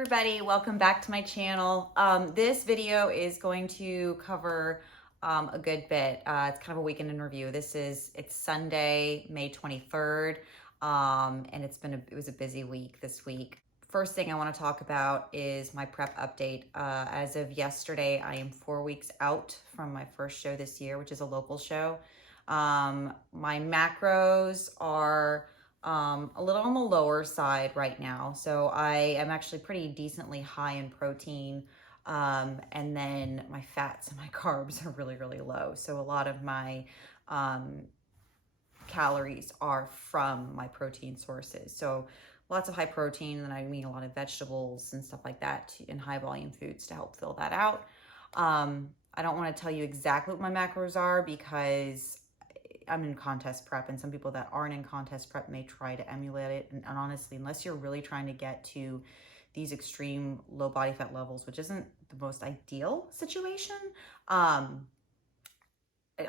everybody, welcome back to my channel. This video is going to cover a good bit. It's kind of a weekend in review. It's Sunday, May 23rd, and it was a busy week this week. First thing I want to talk about is my prep update. As of yesterday, I am 4 weeks out from my first show this year, which is a local show. My macros are a little on the lower side right now. So I am actually pretty decently high in protein. And then my fats and my carbs are really, really low. So a lot of my calories are from my protein sources. So lots of high protein, and then I mean a lot of vegetables and stuff like that and high volume foods to help fill that out. I don't want to tell you exactly what my macros are because I'm in contest prep, and some people that aren't in contest prep may try to emulate it. And honestly, unless you're really trying to get to these extreme low body fat levels, which isn't the most ideal situation, I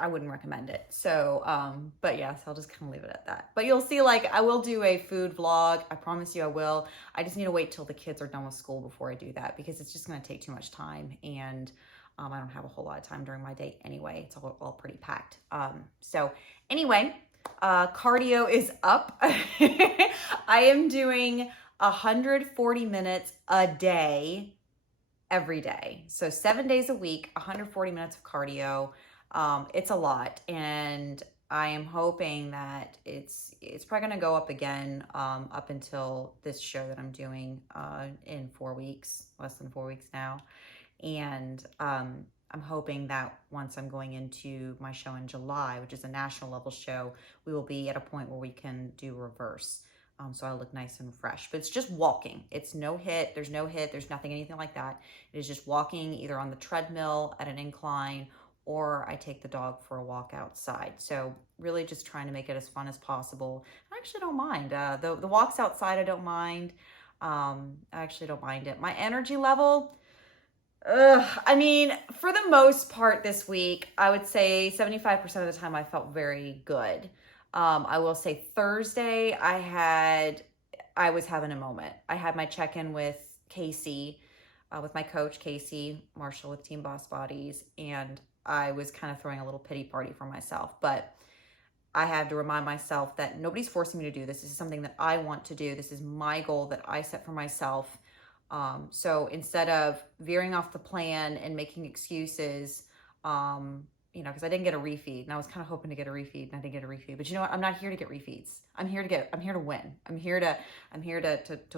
wouldn't recommend it. So, but yes, I'll just kind of leave it at that. But you'll see, like, I will do a food vlog. I promise you I will. I just need to wait till the kids are done with school before I do that, because it's just going to take too much time. And I don't have a whole lot of time during my day anyway. It's all pretty packed. So anyway, cardio is up. I am doing 140 minutes a day, every day. So 7 days a week, 140 minutes of cardio. It's a lot. And I am hoping that it's probably going to go up again, up until this show that I'm doing, in 4 weeks, less than 4 weeks now. And I'm hoping that once I'm going into my show in July, which is a national level show, we will be at a point where we can do reverse. So I look nice and fresh. But it's just walking. It's no hit. There's no hit. There's nothing, anything like that. It is just walking either on the treadmill at an incline, or I take the dog for a walk outside. So really just trying to make it as fun as possible. I actually don't mind. The walks outside, I don't mind. I actually don't mind it. My energy level, I mean, for the most part this week, I would say 75% of the time I felt very good. I will say Thursday, I was having a moment. I had my check-in with Casey, with my coach, Casey Marshall with Team Boss Bodies, and I was kind of throwing a little pity party for myself, but I had to remind myself that nobody's forcing me to do this. This is something that I want to do. This is my goal that I set for myself. So instead of veering off the plan and making excuses, because I didn't get a refeed, and I was kind of hoping to get a refeed, and I didn't get a refeed. But you know what? I'm not here to get refeeds. I'm here to win. I'm here to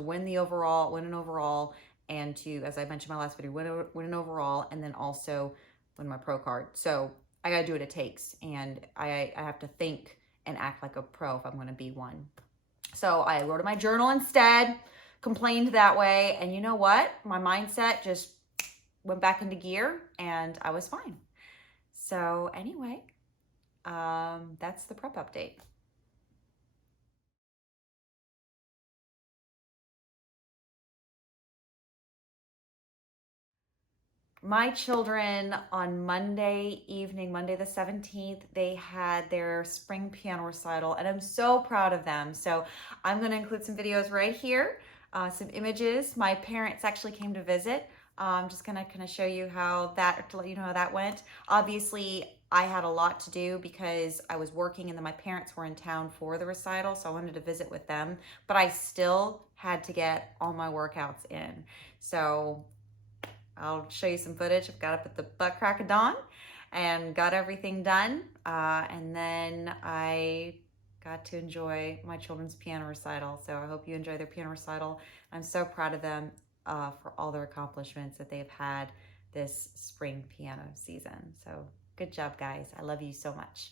win an overall, and to, as I mentioned in my last video, win an overall, and then also win my pro card. So I got to do what it takes, and I have to think and act like a pro if I'm going to be one. So I wrote in my journal instead, complained that way, and you know what? My mindset just went back into gear, and I was fine. So anyway, that's the prep update. My children on Monday evening, Monday the 17th, they had their spring piano recital, and I'm so proud of them. So I'm going to include some videos right here, some images. My parents actually came to visit. I'm just going to kind of show you to let you know how that went. Obviously, I had a lot to do because I was working, and then my parents were in town for the recital, so I wanted to visit with them, but I still had to get all my workouts in. So I'll show you some footage. I've got up at the butt crack of dawn and got everything done. And then I got to enjoy my children's piano recital. So I hope you enjoy their piano recital. I'm so proud of them for all their accomplishments that they've had this spring piano season. So good job, guys. I love you so much.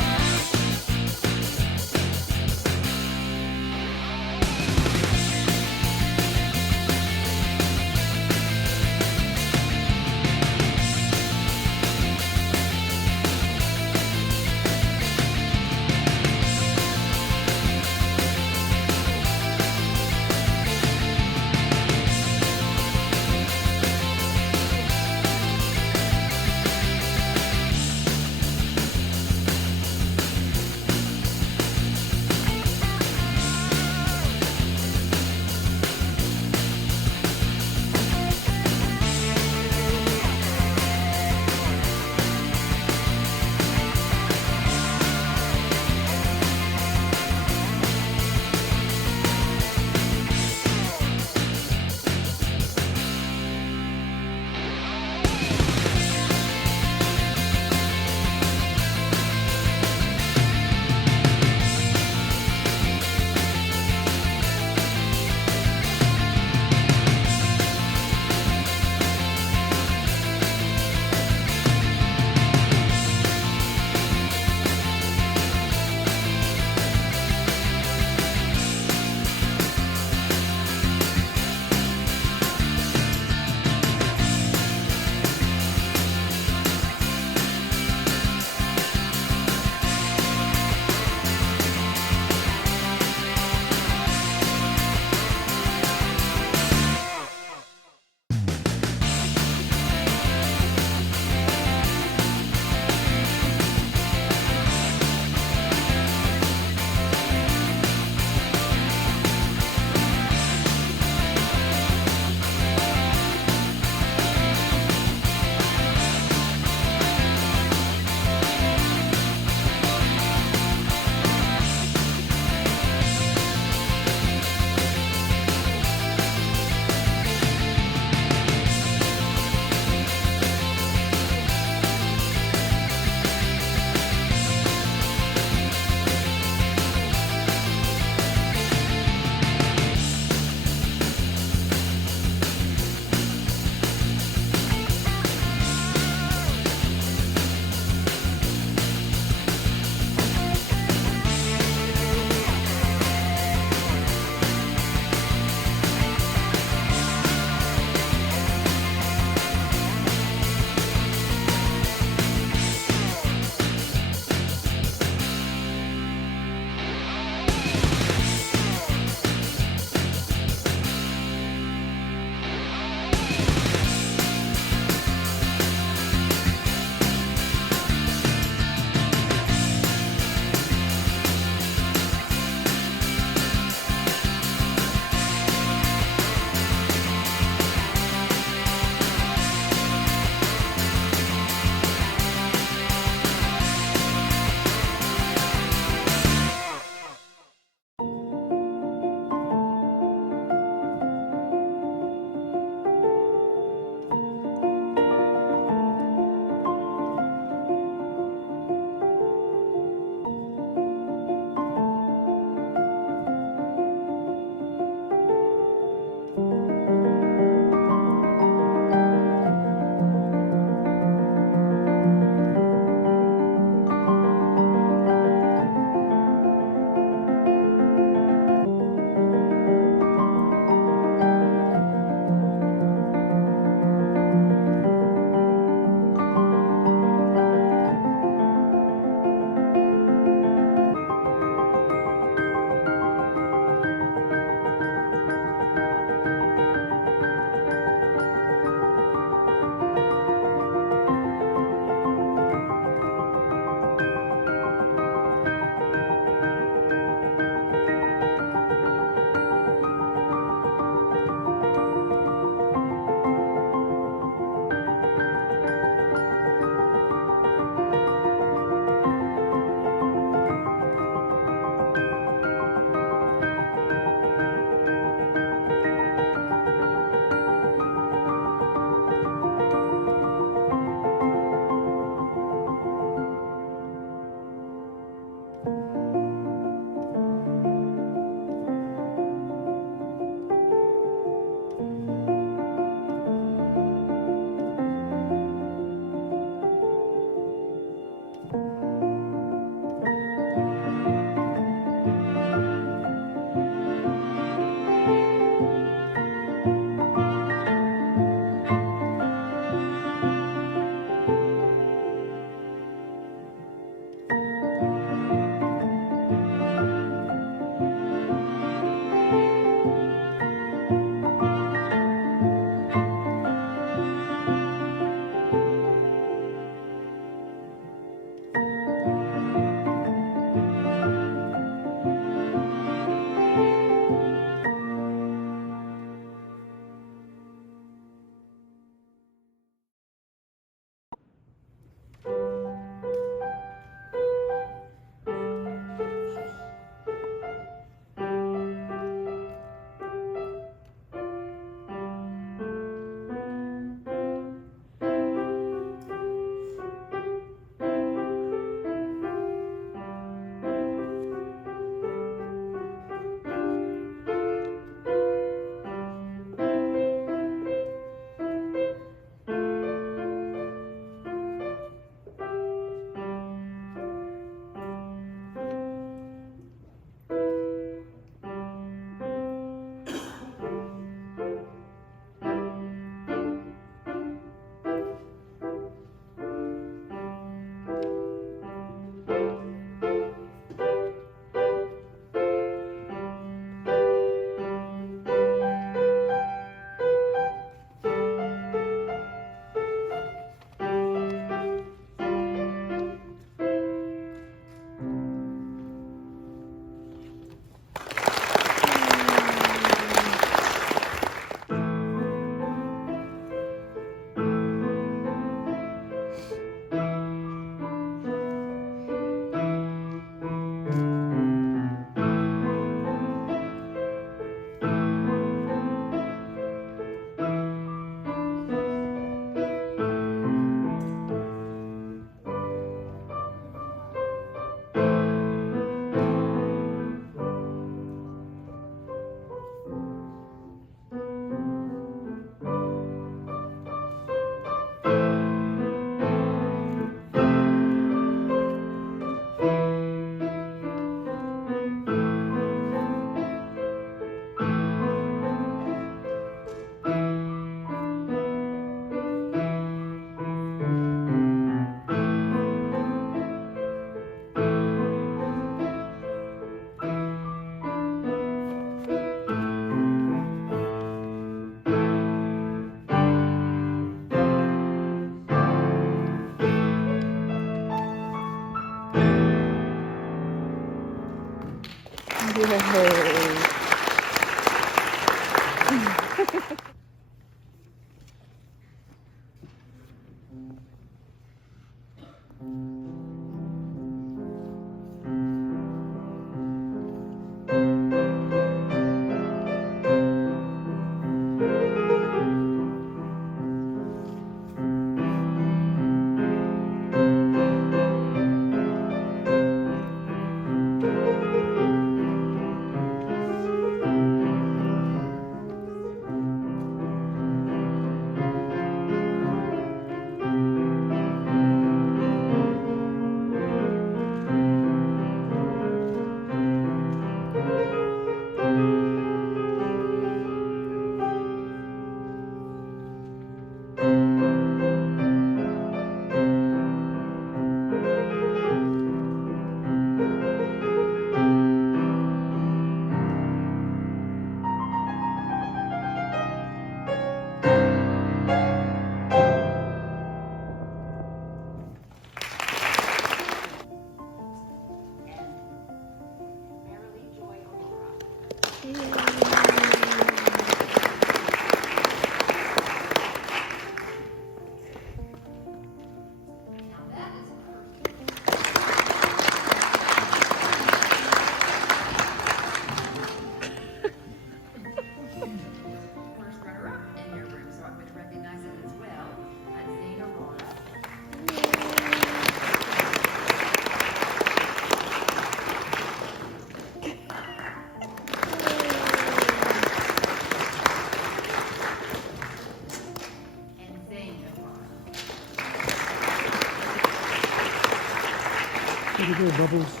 Pretty good, Bubbles. So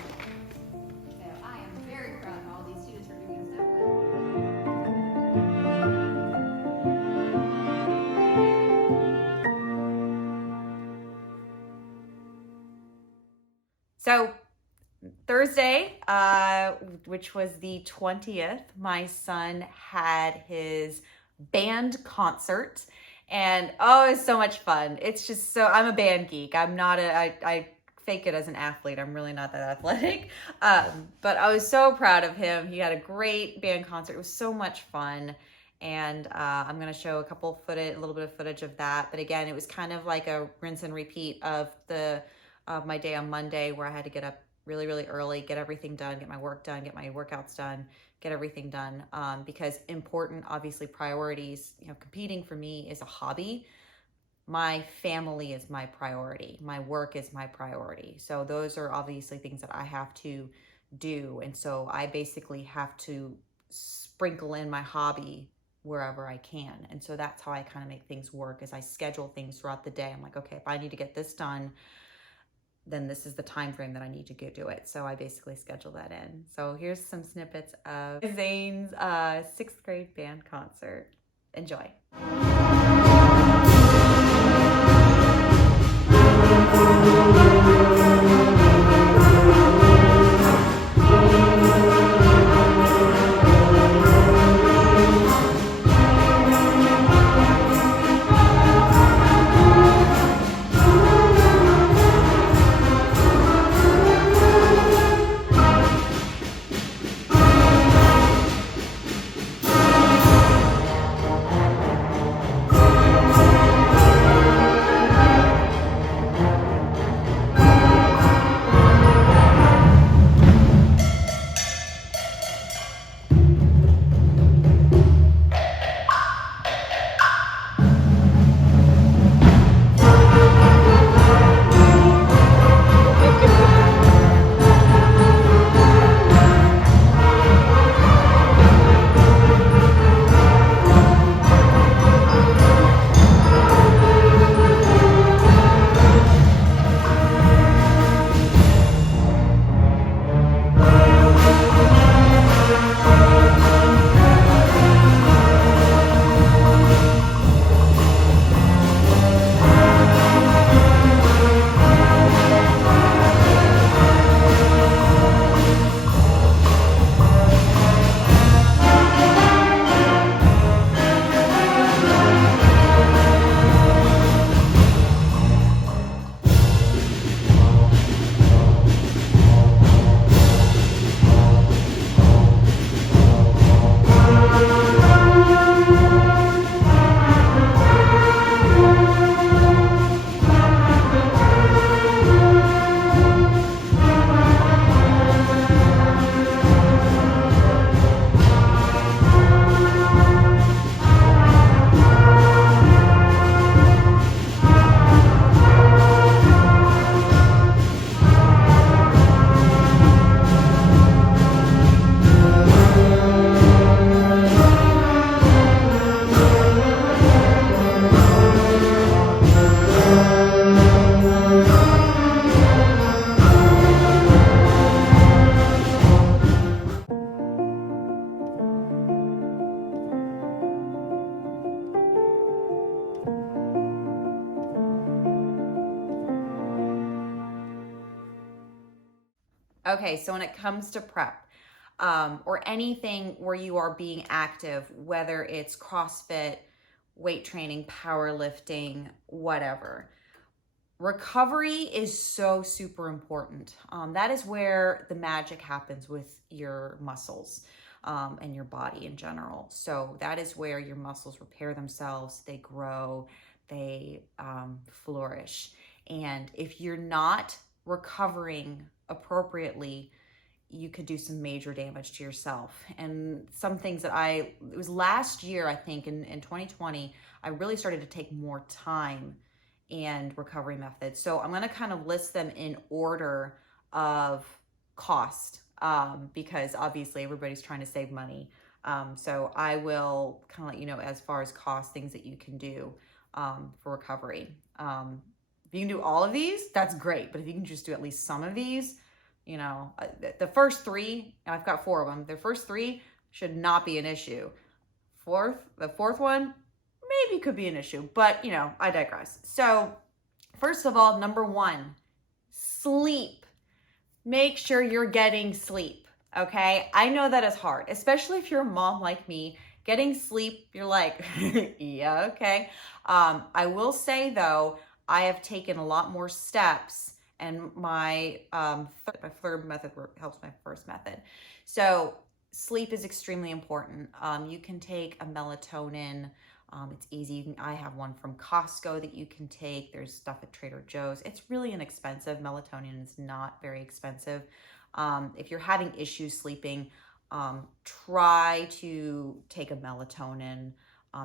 I am very proud of all these students for doing so well. So Thursday, which was the 20th, my son had his band concert. And oh, it was so much fun. It's just so, I'm a band geek. I fake it as an athlete. I'm really not that athletic. But I was so proud of him. He had a great band concert. It was so much fun. And I'm going to show a little bit of footage of that. But again, it was kind of like a rinse and repeat of my day on Monday, where I had to get up really, really early, get everything done, get my work done, get my workouts done, get everything done. Because important, obviously, priorities, competing for me is a hobby. My family is my priority. My work is my priority. So those are obviously things that I have to do. And so I basically have to sprinkle in my hobby wherever I can. And so that's how I kind of make things work, is I schedule things throughout the day. I'm like, okay, if I need to get this done, then this is the time frame that I need to go do it. So I basically schedule that in. So here's some snippets of Zane's 6th grade band concert. Enjoy. Okay, so when it comes to prep, or anything where you are being active, whether it's CrossFit, weight training, powerlifting, whatever, recovery is so super important. That is where the magic happens with your muscles, and your body in general. So that is where your muscles repair themselves, they grow, they flourish. And if you're not recovering appropriately, you could do some major damage to yourself. And some things that it was last year, I think in 2020, I really started to take more time and recovery methods. So I'm going to kind of list them in order of cost, because obviously everybody's trying to save money. So I will kind of let you know as far as cost, things that you can do for recovery. If you can do all of these, that's great. But if you can just do at least some of these, the first three, I've got 4 of them. The first 3 should not be an issue. The fourth one maybe could be an issue, but I digress. So first of all, number 1, sleep. Make sure you're getting sleep. Okay. I know that is hard, especially if you're a mom like me. Getting sleep, you're like, yeah, okay. I will say though, I have taken a lot more steps, and my third method helps my first method. So sleep is extremely important. You can take a melatonin. It's easy. I have one from Costco that you can take. There's stuff at Trader Joe's. It's really inexpensive. Melatonin is not very expensive. If you're having issues sleeping, try to take a melatonin.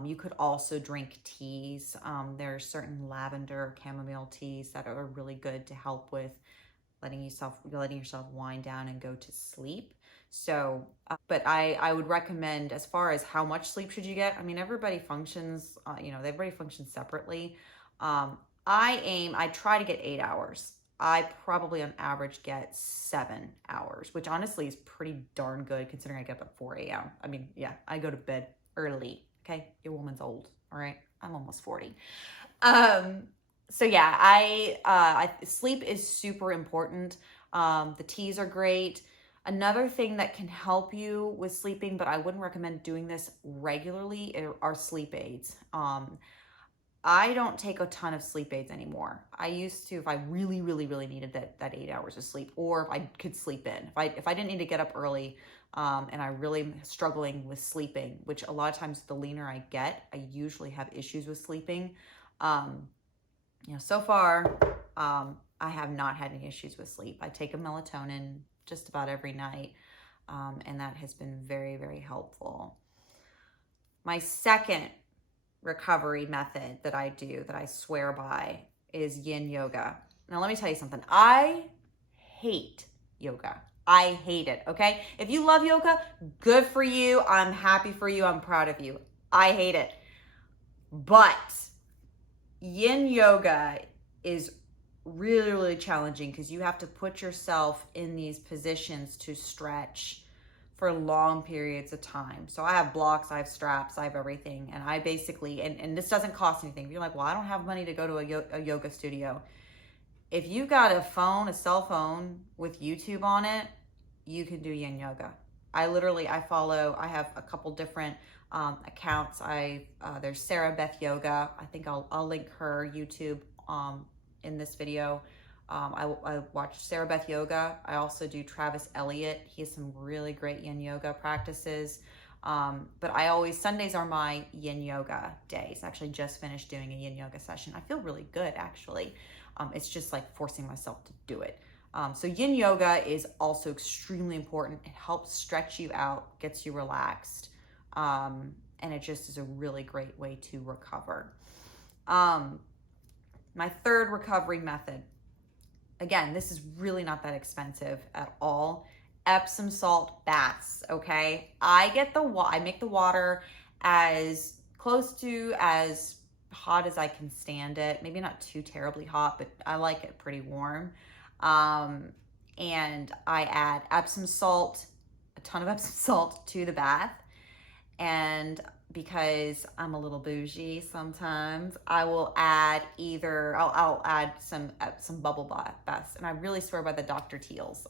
You could also drink teas. There are certain lavender, chamomile teas that are really good to help with letting yourself wind down and go to sleep. So, but I would recommend, as far as how much sleep should you get, I mean, everybody functions, everybody functions separately. I try to get 8 hours. I probably on average get 7 hours, which honestly is pretty darn good considering I get up at 4 a.m. I mean, yeah, I go to bed early. Okay, your woman's old. All right, I'm almost 40. So yeah, I sleep is super important. The teas are great. Another thing that can help you with sleeping, but I wouldn't recommend doing this regularly, are sleep aids. I don't take a ton of sleep aids anymore. I used to, if I really, really, really needed that 8 hours of sleep, or if I could sleep in. If I didn't need to get up early, and I really am struggling with sleeping, which a lot of times the leaner I get, I usually have issues with sleeping. So far, I have not had any issues with sleep. I take a melatonin just about every night, and that has been very, very helpful. My second recovery method that I do, that I swear by, is yin yoga. Now, let me tell you something. I hate yoga. I hate it, okay? If you love yoga, good for you. I'm happy for you. I'm proud of you. I hate it. But yin yoga is really, really challenging because you have to put yourself in these positions to stretch for long periods of time. So I have blocks, I have straps, I have everything. And I basically, and this doesn't cost anything. If you're like, well, I don't have money to go to a yoga studio. If you got a cell phone with YouTube on it, you can do yin yoga. I have a couple different accounts. There's Sarah Beth Yoga. I think I'll link her YouTube in this video. I watch Sarah Beth Yoga. I also do Travis Elliott. He has some really great yin yoga practices. But Sundays are my yin yoga days. I actually just finished doing a yin yoga session. I feel really good, actually. It's just like forcing myself to do it. So yin yoga is also extremely important. It helps stretch you out, gets you relaxed. And it just is a really great way to recover. My third recovery method, again, this is really not that expensive at all. Epsom salt baths, okay? I make the water as close to as hot as I can stand it. Maybe not too terribly hot, but I like it pretty warm. And I add Epsom salt, a ton of Epsom salt to the bath. And because I'm a little bougie sometimes, I will add either, I'll add some bubble baths. And I really swear by the Dr. Teal's.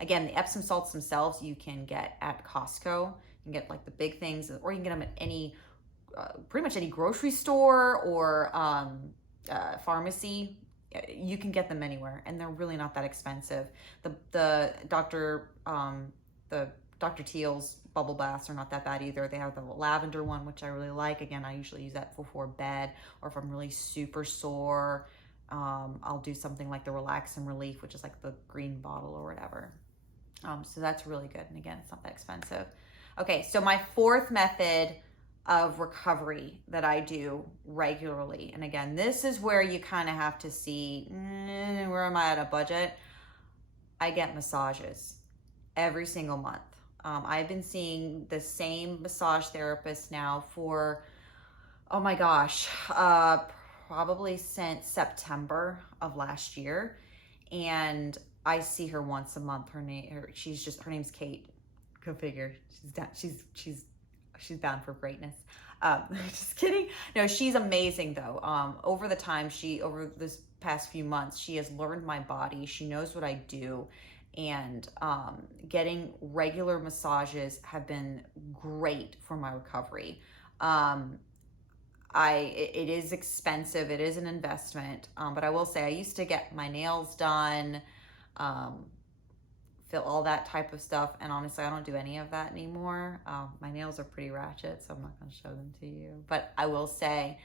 Again, the Epsom salts themselves you can get at Costco. You can get like the big things, or you can get them at any, pretty much any grocery store or pharmacy. You can get them anywhere, and they're really not that expensive. The Dr. Teal's bubble baths are not that bad either. They have the lavender one, which I really like. Again, I usually use that before bed, or if I'm really super sore, I'll do something like the Relax and Relief, which is like the green bottle or whatever. So that's really good. And again, it's not that expensive. Okay, so my fourth method of recovery that I do regularly, and again, this is where you kind of have to see, where am I at a budget? I get massages every single month. I've been seeing the same massage therapist now for, oh my gosh, probably since September of last year. And I see her once a month. Her name's Kate. Go figure. She's bound for greatness. Just kidding. No, she's amazing though. Over this past few months, she has learned my body. She knows what I do. And getting regular massages have been great for my recovery. It is expensive. It is an investment. But I will say I used to get my nails done, fill all that type of stuff. And honestly, I don't do any of that anymore. My nails are pretty ratchet, so I'm not going to show them to you. But I will say,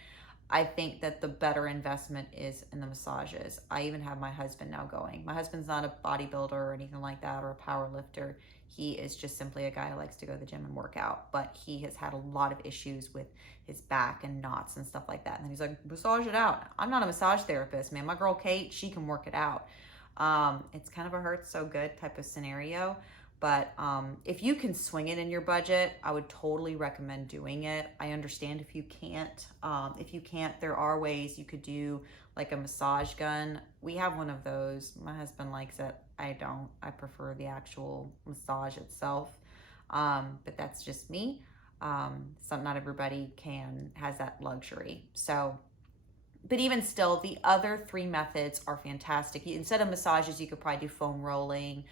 I think that the better investment is in the massages. I even have my husband now going. My husband's not a bodybuilder or anything like that, or a power lifter. He is just simply a guy who likes to go to the gym and work out. But he has had a lot of issues with his back and knots and stuff like that. And then he's like, massage it out. I'm not a massage therapist, man. My girl Kate, she can work it out. It's kind of a hurt so good type of scenario. But if you can swing it in your budget, I would totally recommend doing it. I understand if you can't. If you can't, there are ways you could do like a massage gun. We have one of those. My husband likes it. I don't. I prefer the actual massage itself. But that's just me. Not everybody has that luxury. So, but even still, the other three methods are fantastic. Instead of massages, you could probably do foam rolling,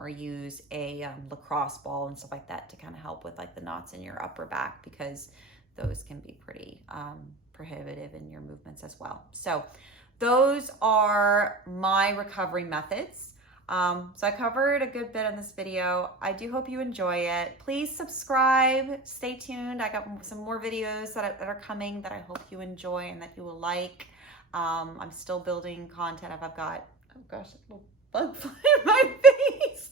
or use a lacrosse ball and stuff like that to kind of help with like the knots in your upper back, because those can be pretty prohibitive in your movements as well. So those are my recovery methods. So I covered a good bit in this video. I do hope you enjoy it. Please subscribe, stay tuned. I got some more videos that are coming that I hope you enjoy and that you will like. I'm still building content. I've got, oh gosh, a little bug fly in my face.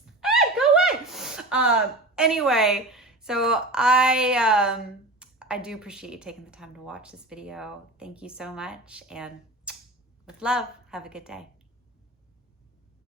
Go away. Anyway, so I do appreciate you taking the time to watch this video. Thank you so much, and with love, have a good day.